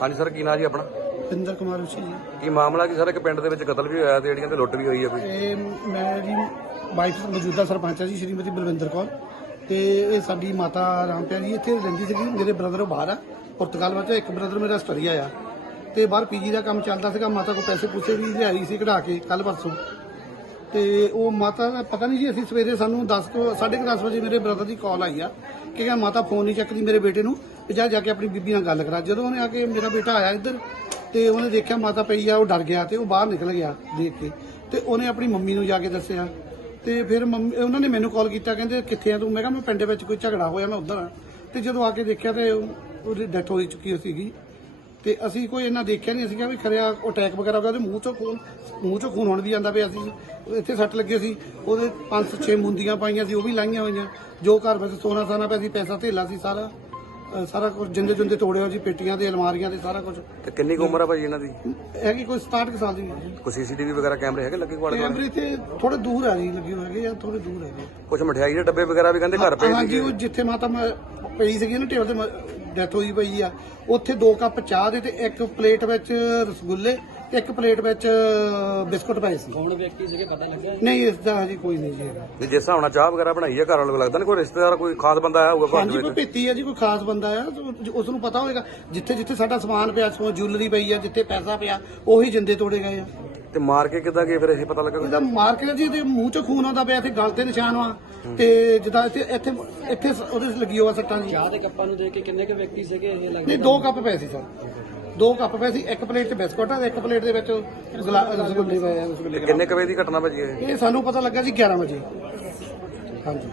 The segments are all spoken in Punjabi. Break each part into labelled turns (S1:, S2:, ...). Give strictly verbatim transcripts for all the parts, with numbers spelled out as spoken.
S1: हाँ जी सर, की नाम जी अपना?
S2: इंदर कुमार उसी जी।
S1: की मामला की सर एक पिंड दे विच कतल भी होया ते ਜਿਹੜੀਆਂ ਤੇ ਲੁੱਟ ਵੀ ਹੋਈ ਹੈ ਕੋਈ?
S2: ਇਹ ਮੇਰੀ ਵਾਈਫ ਮੌਜੂਦਾ ਸਰਪੰਚ ਹੈ ਜੀ ਸ਼੍ਰੀਮਤੀ ਬਲਵਿੰਦਰ ਕੌਰ ਤੇ ਇਹ ਸਾਡੀ ਮਾਤਾ ਰਾਮਪਿਆ ਜੀ ਇੱਥੇ ਰਹਿੰਦੀ ਸੀਗੀ। ਮੇਰੇ ਬ੍ਰਦਰ ਬਾਹਰ ਆ ਪੁਰਤਗਾਲ ਵਿੱਚ, ਇੱਕ ਬ੍ਰਦਰ ਮੇਰਾ ਆਸਟ੍ਰੇਲੀਆ ਆ ਤੇ ਬਾਹਰ ਪੀਜੀ ਦਾ ਕੰਮ ਚੱਲਦਾ ਸੀਗਾ। ਮਾਤਾ ਕੋਲ ਪੈਸੇ ਪੂਸੇ ਵੀ ਲਿਆਈ ਸੀ ਕਢਾ ਕੇ ਕੱਲ ਪਰਸੋਂ। ਤੇ ਉਹ ਮਾਤਾ ਦਾ ਪਤਾ ਨਹੀਂ ਜੀ, ਅਸੀਂ ਸਵੇਰੇ ਸਾਨੂੰ ਦਸ ਤੋਂ ਸਾਢੇ ਕੁ ਦਸ ਵਜੇ ਮੇਰੇ ਬ੍ਰਦਰ ਦੀ ਕਾਲ ਆਈ ਆ ਕਿ ਕਹਿੰਦਾ ਮਾਤਾ ਫੋਨ ਨਹੀਂ ਚੱਕਦੀ ਮੇਰੇ ਬੇਟੇ ਨੂੰ, ਜਾ ਜਾ ਕੇ ਆਪਣੀ ਬੀਬੀ ਨਾਲ ਗੱਲ ਕਰਾ। ਜਦੋਂ ਉਹਨੇ ਆ ਕੇ ਮੇਰਾ ਬੇਟਾ ਆਇਆ ਇੱਧਰ ਤੇ ਉਹਨੇ ਦੇਖਿਆ ਮਾਤਾ ਪਈ ਆ, ਉਹ ਡਰ ਗਿਆ ਤੇ ਉਹ ਬਾਹਰ ਨਿਕਲ ਗਿਆ ਦੇਖ ਕੇ। ਤੇ ਉਹਨੇ ਆਪਣੀ ਮੰਮੀ ਨੂੰ ਜਾ ਕੇ ਦੱਸਿਆ ਤੇ ਫਿਰ ਮੰਮੀ ਉਹਨਾਂ ਨੇ ਮੈਨੂੰ ਕਾਲ ਕੀਤਾ, ਕਹਿੰਦੇ ਕਿੱਥੇ ਆ ਤੂੰ? ਮੈਂ ਕਿਹਾ ਮੈਂ ਪਿੰਡ ਵਿੱਚ ਕੋਈ ਝਗੜਾ ਹੋਇਆ, ਮੈਂ ਉੱਧਰ ਆ। ਤੇ ਜਦੋਂ ਆ ਕੇ ਦੇਖਿਆ ਤੇ ਉਹਦੀ ਡੈਥ ਹੋਈ ਚੁੱਕੀ ਸੀਗੀ। ਤੇ ਅਸੀਂ ਕੋਈ ਇਹਨਾਂ ਦੇਖਿਆ ਨਹੀਂ, ਅਸੀਂ ਕਿਹਾ ਵੀ ਖਰਿਆ ਉਹ ਅਟੈਕ ਵਗੈਰਾ ਹੋ ਗਿਆ, ਉਹਦੇ ਮੂੰਹ ਚੋਂ ਖੂਨ ਮੂੰਹ ਚੋਂ ਖੂਨ ਹੋਣ ਵੀ ਜਾਂਦਾ ਪਿਆ ਸੀ। ਇੱਥੇ ਸੱਟ ਲੱਗੇ ਸੀ, ਉਹਦੇ ਪੰਜ ਛੇ ਮੁੰਦੀਆਂ ਪਾਈਆਂ ਸੀ, ਉਹ ਵੀ ਲਾਈਆਂ ਹੋਈਆਂ। ਜੋ ਘਰ ਵਿੱਚ ਸੋਨਾ ਸਾਨਾ ਪਿਆ ਸੀ, ਪੈਸਾ ਧੇਲਾ ਸੀ, ਸਾਰਾ ਸਾਰਾ ਕੁਝ ਜਿੰਦੇ ਜਿੰਦੇ ਤੋੜੇ ਹੋਏ ਸੀ, ਪੇਟੀਆਂ ਤੇ ਅਲਮਾਰੀਆਂ ਤੇ ਸਾਰਾ ਕੁਝ।
S1: ਤੇ ਕਿੰਨੀ ਕੁ ਉਮਰ ਆ ਭਾਜੀ ਇਹਨਾਂ ਦੀ?
S2: ਹੈਗੀ ਕੋਈ ਸਤਾਹਠ ਕੁ ਸਾਲ ਦੀ।
S1: ਕੋਈ ਸੀਸੀਟੀਵੀ ਵਗੈਰਾ ਕੈਮਰੇ ਹੈਗੇ ਲੱਗੇ ਕੋਲ?
S2: ਕੈਮਰੇ ਤੇ ਥੋੜੇ ਦੂਰ ਆ ਜੀ ਲੱਗੇ ਹੋਏ ਹੈਗੇ ਆ, ਥੋੜੇ ਦੂਰ ਹੈਗੇ।
S1: ਕੁਝ ਮਠਿਆਈ ਦੇ ਡੱਬੇ ਵਗੈਰਾ ਵੀ ਕਹਿੰਦੇ ਘਰ ਪਏ
S2: ਹਾਂਜੀ,
S1: ਸੀਗੇ।
S2: ਉਹ ਜਿੱਥੇ ਮਾਤਾ ਮ- ਪਈ ਸੀਗੀ ਨਾ ਟੇਬਲ ਤੇ ਡੈਥ ਹੋਈ ਪਈ ਆ, ਉੱਥੇ ਦੋ ਕੱਪ ਚਾਹ ਦੇ ਤੇ ਇੱਕ ਪਲੇਟ ਵਿੱਚ ਰਸਗੁੱਲੇ ਤੇ ਇੱਕ ਪਲੇਟ ਵਿੱਚ ਬਿਸਕੁਟ ਪਏ ਸੀ।
S3: ਕੌਣ ਵਿਅਕਤੀ ਸੀਗੇ ਪਤਾ ਲੱਗਿਆ?
S2: ਨਹੀਂ, ਇਸ ਦਾ ਹਜੇ ਕੋਈ ਨਹੀਂ ਜੀ ਹੈਗਾ।
S1: ਵੀ ਜਿਸ ਹਿਸਾਬ ਨਾਲ ਚਾਹ ਵਗੈਰਾ ਬਣਾਈ ਹੈ ਘਰ ਵਾਲੇ ਕੋਲ, ਲੱਗਦਾ ਨਹੀਂ ਕੋਈ ਰਿਸ਼ਤੇਦਾਰ ਕੋਈ ਖਾਸ ਬੰਦਾ ਆਇਆ ਹੋਊਗਾ ਘਰ
S2: ਹਾਂਜੀ,
S1: ਦੇ
S2: ਕੋਈ
S1: ਵਿੱਚ?
S2: ਭੇਤੀ ਹੈ ਜੀ, ਕੋਈ ਖਾਸ ਬੰਦਾ ਆ, ਉਸ ਨੂੰ ਪਤਾ ਹੋਏਗਾ। ਜਿੱਥੇ ਜਿੱਥੇ ਸਾਡਾ ਸਮਾਨ ਪਿਆ, ਸੋ ਜੁਐਲਰੀ ਪਈ ਆ, ਜਿੱਥੇ ਪੈਸਾ ਪਿਆ, ਉਹੀ ਜਿੰਦੇ ਤੋੜੇ ਗਏ ਆ।
S1: ਤੇ ਮਾਰ ਕੇ ਕਿੱਦਾਂ ਗਏ ਫਿਰ ਇਹ ਪਤਾ ਲੱਗਾ?
S2: ਇਹਦਾ ਮਾਰਕੀਟ ਜੀ, ਤੇ ਮੂੰਹ ਚ ਖੂਨ ਆਉਂਦਾ ਪਿਆ, ਤੇ ਗਲ ਤੇ ਨਿਸ਼ਾਨ ਵਾ, ਤੇ ਜਿੱਦਾਂ ਇੱਥੇ ਇੱਥੇ ਇੱਥੇ ਉਹਦੇ ਲੱਗੀ ਹੋਆ ਸੱਟਾਂ ਜੀ।
S3: ਚਾਹ ਦੇ ਕੱਪਾਂ ਨੂੰ ਦੇਖ ਕੇ ਕਿੰਨੇ ਕੁ ਵਿਅਕਤੀ ਸੀਗੇ ਇਹ ਲੱਗਦਾ?
S2: ਨਹੀਂ, ਦੋ ਕੱਪ ਪਏ ਸੀ ਸਰ, ਦੋ ਕੱਪ ਪਏ ਸੀ। ਇੱਕ ਪਲੇਟ 'ਚ ਬਿਸਕੁਟ ਆ ਤੇ ਇੱਕ ਪਲੇਟ ਦੇ ਵਿੱਚ ਗੁਲਾ- ਰਸਗੁੱਲੇ ਪਏ ਆ। ਰਸਗੁੱਲੇ
S1: ਕਿੰਨੇ ਕੁ ਵਜੇ ਦੀ ਘਟਨਾ ਭਾਜੀ ਇਹ?
S2: ਇਹ ਸਾਨੂੰ ਪਤਾ ਲੱਗਾ ਜੀ ਗਿਆਰਾਂ ਵਜੇ। ਹਾਂਜੀ,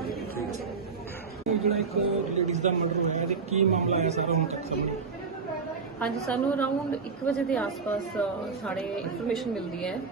S3: ਜਿਹੜਾ ਇੱਕ ਲੇਡੀਜ਼ ਦਾ ਮਰਡਰ ਹੋਇਆ ਤੇ ਕੀ ਮਾਮਲਾ ਆਇਆ ਸਾਰਾ ਹੁਣ ਤੱਕ ਸਾਹਮਣੇ?
S4: ਹਾਂਜੀ, ਸਾਨੂੰ ਅਰਾਊਂਡ ਇੱਕ ਵਜੇ ਦੇ ਆਸ-ਪਾਸ ਅ, ਸਾਡੇ ਇਨਫੋਰਮੇਸ਼ਨ ਮਿਲਦੀ ਹੈ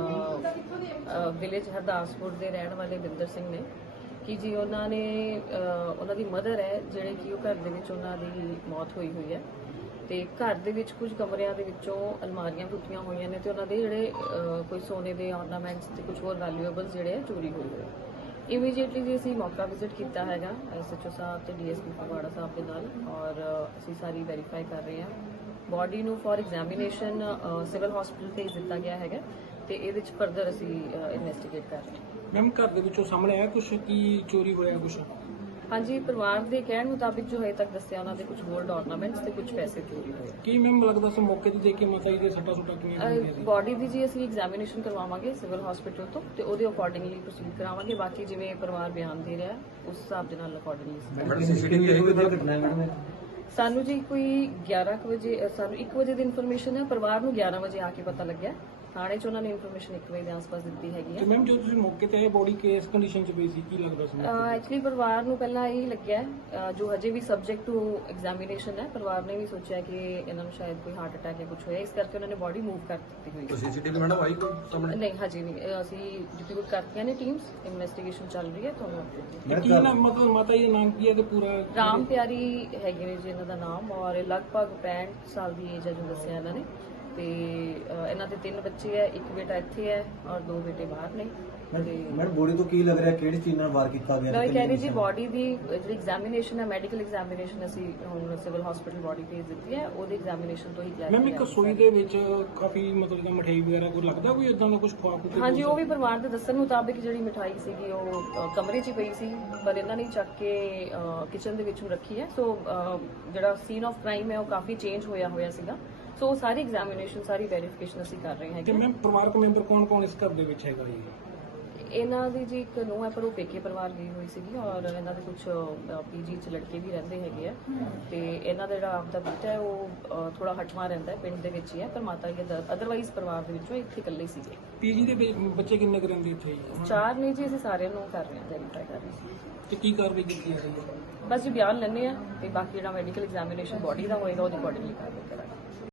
S4: ਵਿਲੇਜ ਹਰਦਾਸਪੁਰ ਦੇ ਰਹਿਣ ਵਾਲੇ ਬਿੰਦਰ ਸਿੰਘ ਨੇ ਕਿ ਜੀ ਉਹਨਾਂ ਨੇ ਅ, ਉਹਨਾਂ ਦੀ ਮਦਰ ਹੈ ਜਿਹੜੇ ਕਿ ਉਹ ਘਰ ਦੇ ਵਿੱਚ ਉਹਨਾਂ ਦੀ ਮੌਤ ਹੋਈ ਹੋਈ ਹੈ ਤੇ ਘਰ ਦੇ ਵਿੱਚ ਕੁਝ ਕਮਰਿਆਂ ਦੇ ਵਿੱਚੋਂ ਅਲਮਾਰੀਆਂ ਟੁੱਟੀਆਂ ਹੋਈਆਂ ਨੇ ਤੇ ਉਹਨਾਂ ਦੇ ਜਿਹੜੇ ਅ, ਕੋਈ ਸੋਨੇ ਦੇ ਆਰਨਾਮੈਂਟਸ ਤੇ ਕੁਝ ਹੋਰ ਵੈਲਿਊਏਬਲਸ ਜਿਹੜੇ ਆ ਚੋਰੀ ਹੋਏ ਹੋਏ। ਇਮੀਡੀਏਟਲੀ ਜੀ ਅਸੀਂ ਮੌਕਾ ਵਿਜ਼ਿਟ ਕੀਤਾ ਹੈਗਾ ਐਸਐਚਓ ਸਾਹਿਬ ਤੇ ਡੀਐਸਪੀ ਫਗਵਾੜਾ ਸਾਹਿਬ ਦੇ ਨਾਲ, ਔਰ ਅਸੀਂ ਸਾਰੀ ਵੈਰੀਫਾਈ ਕਰ ਰਹੇ ਹਾਂ। ਬੋਡੀ ਨੂੰ ਫॉर ਐਗਜ਼ਾਮੀਨੇਸ਼ਨ ਸਿਵਲ ਹਸਪੀਟਲ ਭੇਜ ਦਿੱਤਾ ਗਿਆ ਹੈਗਾ ਤੇ ਇਹਦੇ ਵਿੱਚ ਫਰਦਰ ਅਸੀਂ ਇਨਵੈਸਟੀਗੇਟ ਕਰ ਰਹੇ ਹਾਂ।
S3: ਮੈਮ ਘਰ ਦੇ ਵਿੱਚੋਂ ਸਾਹਮਣੇ ਆਇਆ ਕੁਝ ਕੀ ਚੋਰੀ ਹੋਇਆ ਕੁਝ?
S4: ਹਾਂਜੀ, ਪਰਿਵਾਰ ਦੇ ਕਹਿਣ ਮੁਤਾਬਿਕ ਜੋ ਹਜੇ ਤੱਕ ਦੱਸਿਆ ਉਹਨਾਂ ਦੇ ਕੁਝ ਗੋਲਡ ਆਰਨਾਮੈਂਟਸ ਤੇ ਕੁਝ ਪੈਸੇ ਚੋਰੀ ਹੋਏ।
S3: ਕੀ ਮੈਮ ਲੱਗਦਾ ਸੀ ਮੌਕੇ ਤੇ ਦੇਖ ਕੇ ਮਾਤਾ ਜੀ ਦੇ ਸੱਟਾ ਸੁੱਟਾਂ ਕਿਵੇਂ ਹੋਈਆਂ ਸੀ?
S4: ਬੋਡੀ ਦੀ ਜੀ ਅਸੀਂ ਐਗਜ਼ਾਮੀਨੇਸ਼ਨ ਕਰਵਾਵਾਂਗੇ ਸਿਵਲ ਹਸਪੀਟਲ ਤੋਂ ਤੇ ਉਹਦੇ ਅਕੋਰਡਿੰਗਲੀ ਪ੍ਰੋਸੀਡ ਕਰਾਵਾਂਗੇ। ਬਾਕੀ ਜਿਵੇਂ ਪਰਿਵਾਰ ਬਿਆਨ ਦੇ ਰਿਹਾ ਉਸ ਹਿਸਾਬ ਦੇ ਨਾਲ ਅਕੋਰਡਿੰਗਲੀ
S1: ਸੀਸੀਟੀਵੀ ਹੈ ਕੋਈ?
S4: ਸਾਨੂੰ ਜੀ ਕੋਈ ਗਿਆਰਾਂ ਕੁ ਵਜੇ ਅ, ਸਾਨੂੰ ਇੱਕ ਵਜੇ ਦੀ ਇਨਫੋਰਮੇਸ਼ਨ ਹੈ। ਪਰਿਵਾਰ ਨੂੰ ਗਿਆਰਾਂ ਵਜੇ ਆ ਕੇ ਪਤਾ ਲੱਗਿਆ। ਥਾਣੇ 'ਚ ਉਹਨਾਂ ਨੇ ਇਨਫੋਰਮੇਸ਼ਨ ਇੱਕ ਵਜੇ ਦੇ ਆਸ-ਪਾਸ ਦਿੱਤੀ ਹੈਗੀ
S3: ਤੇ
S4: ਹੈ।
S3: ਮੈਮ ਜਦੋਂ ਤੁਸੀਂ ਮੌਕੇ ਤੇ ਆਏ ਬੋਡੀ ਕਿਸ ਕੰਡੀਸ਼ਨ 'ਚ ਪਈ ਸੀ ਕੀ ਲੱਗਦਾ ਸੀ?
S4: ਐਕਚੁਅਲੀ ਪਰਿਵਾਰ ਨੂੰ ਪਹਿਲਾਂ ਇਹ ਲੱਗਿਆ ਅ, ਜੋ ਹਜੇ ਵੀ ਸਬਜੈਕਟ ਟੂ ਐਗਜ਼ਾਮੀਨੇਸ਼ਨ ਹੈ, ਪਰਿਵਾਰ ਨੇ ਵੀ ਸੋਚਿਆ ਕਿ ਇਹਨਾਂ ਨੂੰ ਸ਼ਾਇਦ ਕੋਈ ਹਾਰਟ ਅਟੈਕ ਜਾਂ ਕੁਝ ਹੋਇਆ, ਇਸ ਕਰਕੇ ਉਹਨਾਂ ਨੇ ਬੋਡੀ ਮੂਵ ਕਰ ਦਿੱਤੀ ਹੋਈ ਹੈ।
S1: ਸੀਸੀਟੀਵੀ ਮੈਡਮ ਆਈ ਕੋਈ ਸਾਹਮਣੇ?
S4: ਨਹੀਂ, ਹਜੇ ਨਹੀਂ। ਅ, ਅਸੀਂ ਡਿਪਿਊਟ ਕਰਤੀਆਂ ਨੇ ਟੀਮਸ, ਇਨਵੈਸਟੀਗੇਸ਼ਨ ਚੱਲ ਰਹੀ ਹੈ। ਤੁਹਾਨੂੰ update ਦੇ
S3: ਕੀ ਨਾਮ ਮਤਲਬ ਮਾਤਾ ਜੀ ਦਾ ਨਾਮ ਕੀ ਹੈ ਤੇ ਪੂਰਾ?
S4: ਰਾਮ ਪਿਆਰੀ ਹੈਗੇ ਨੇ ਜੀ ਇਹਨਾਂ ਦਾ ਨਾਮ, ਔਰ ਇਹ ਲਗਭਗ ਪੈਂਹਠ ਸਾਲ ਦੀ ਏਜ ਹੈ ਜੋ ਦੱਸਿਆ ਇਹਨਾਂ ਨੇ। ਤੇ ਅ, ਇਹਨਾਂ ਦੇ ਤਿੰਨ ਬੱਚੇ ਹੈ, ਇੱਕ ਬੇਟਾ ਇੱਥੇ ਹੈ ਔਰ ਦੋ ਬੇਟੇ ਬਾਹਰ ਨੇ। ਤੇ
S5: ਮੈਡਮ ਬੋਡੀ ਤੋਂ ਕੀ ਲੱਗ ਰਿਹਾ ਕਿਹੜੀ ਚੀਜ਼ ਨਾਲ ਵਾਰ ਕੀਤਾ ਗਿਆ?
S4: ਮੈਂ ਇਹ ਕਹਿ ਰਹੀ ਜੀ, ਬੋਡੀ ਦੀ ਜਿਹੜੀ ਐਗਜ਼ਾਮੀਨੇਸ਼ਨ ਹੈ, ਮੈਡੀਕਲ ਐਗਜ਼ਾਮੀਨੇਸ਼ਨ ਅਸੀਂ ਹੁਣ ਸਿਵਲ ਹਸਪੀਟਲ ਬੋਡੀ ਭੇਜ ਦਿੱਤੀ ਹੈ, ਉਹਦੀ ਐਗਜ਼ਾਮੀਨੇਸ਼ਨ ਤੋਂ ਹੀ ਕਲੀਅਰ
S3: ਮੈਮ ਇੱਕ ਰਸੋਈ ਦੇ ਵਿੱਚ ਕਾਫੀ ਮਤਲਬ ਜਿਹਾ ਮਠਿਆਈ ਵਗੈਰਾ ਕੋਈ ਲੱਗਦਾ ਕੋਈ ਇਦਾਂ ਦਾ ਕੁਝ ਖਵਾ ਕੇ?
S4: ਹਾਂਜੀ, ਉਹ ਵੀ ਪਰਿਵਾਰ ਦੇ ਦੱਸਣ ਮੁਤਾਬਿਕ ਜਿਹੜੀ ਮਿਠਾਈ ਸੀਗੀ ਉਹ ਅ, ਕਮਰੇ 'ਚ ਹੀ ਪਈ ਸੀ, ਪਰ ਇਹਨਾਂ ਨੇ ਚੱਕ ਕੇ ਕਿਚਨ ਦੇ ਵਿੱਚੋਂ ਰੱਖੀ ਹੈ। ਸੋ ਅ, ਜਿਹੜਾ ਸੀਨ ਆਫ ਕ੍ਰਾਈਮ ਹੈ ਉਹ ਕਾਫੀ ਚੇਂਜ ਹੋਇਆ ਹੋਇਆ ਸੀਗਾ। ਸੋ ਸਾਰੀ ਐਗਜ਼ਾਮੀਨੇਸ਼ਨ, ਸਾਰੀ ਵੈਰੀਫਿਕੇਸ਼ਨ ਅਸੀਂ ਕਰ ਰਹੇ
S3: ਤੇ
S4: ਹੈਗੇ।
S3: ਮੈਮ ਪਰਿਵਾਰਕ ਮੈਂਬਰ ਕੌਣ ਕੌਣ ਇਸ ਘਰ ਦੇ ਵਿੱਚ ਹੈਗਾ ਜੀ?
S4: ਇਹਨਾਂ ਦੀ ਜੀ ਇੱਕ ਨੂੰਹ ਹੈ, ਪਰ ਉਹ ਪੇਕੇ ਪਰਿਵਾਰ ਗਈ ਹੋਈ ਸੀਗੀ, ਔਰ ਇਹਨਾਂ ਦੇ ਕੁਝ ਪੀਜੀ 'ਚ ਲੜਕੇ ਵੀ ਰਹਿੰਦੇ ਹੈਗੇ ਆ। ਤੇ ਇਹਨਾਂ ਦਾ ਜਿਹੜਾ ਆਪਦਾ ਬੇਟਾ ਹੈ ਉਹ ਅ, ਥੋੜਾ ਹਟਵਾ ਰਹਿੰਦਾ ਹੈ, ਪਿੰਡ ਦੇ ਵਿੱਚ ਹੀ ਹੈ, ਪਰ ਮਾਤਾ ਜੀ ਦਾ ਅਦਰਵਾਈਜ਼ ਪਰਿਵਾਰ ਦੇ ਵਿੱਚੋਂ ਇੱਥੇ ਇਕੱਲੇ ਹੀ ਸੀਗੇ।
S3: ਪੀਜੀ ਦੇ ਵਿੱਚ ਬੱਚੇ ਕਿੰਨੇ ਕੁ ਰਹਿੰਦੇ ਇੱਥੇ ਜੀ?
S4: ਚਾਰ ਨੇ ਜੀ, ਅਸੀਂ ਸਾਰਿਆਂ ਨੂੰ ਕਰ ਰਹੇ ਹਾਂ, ਵੈਰੀਫਾਈ ਕਰ ਰਹੇ ਹਾਂ।
S3: ਤੇ ਕੀ ਕਾਰਵਾਈ ਕੀਤੀ ਜਾ ਰਹੀ ਹੈ?
S4: ਬਸ ਜੀ ਬਿਆਨ ਲੈਣੇ ਆ ਤੇ ਬਾਕੀ ਜਿਹੜਾ ਮੈਡੀਕਲ ਐਗਜ਼ਾਮੀਨੇਸ਼ਨ ਬੋਡੀ ਦਾ ਹੋਏਗਾ ਉਹਦੇ ਅਕੋਰਡਿੰਗਲੀ ਕਰ ਰਹੇ ਕਰਾਂਗੇ।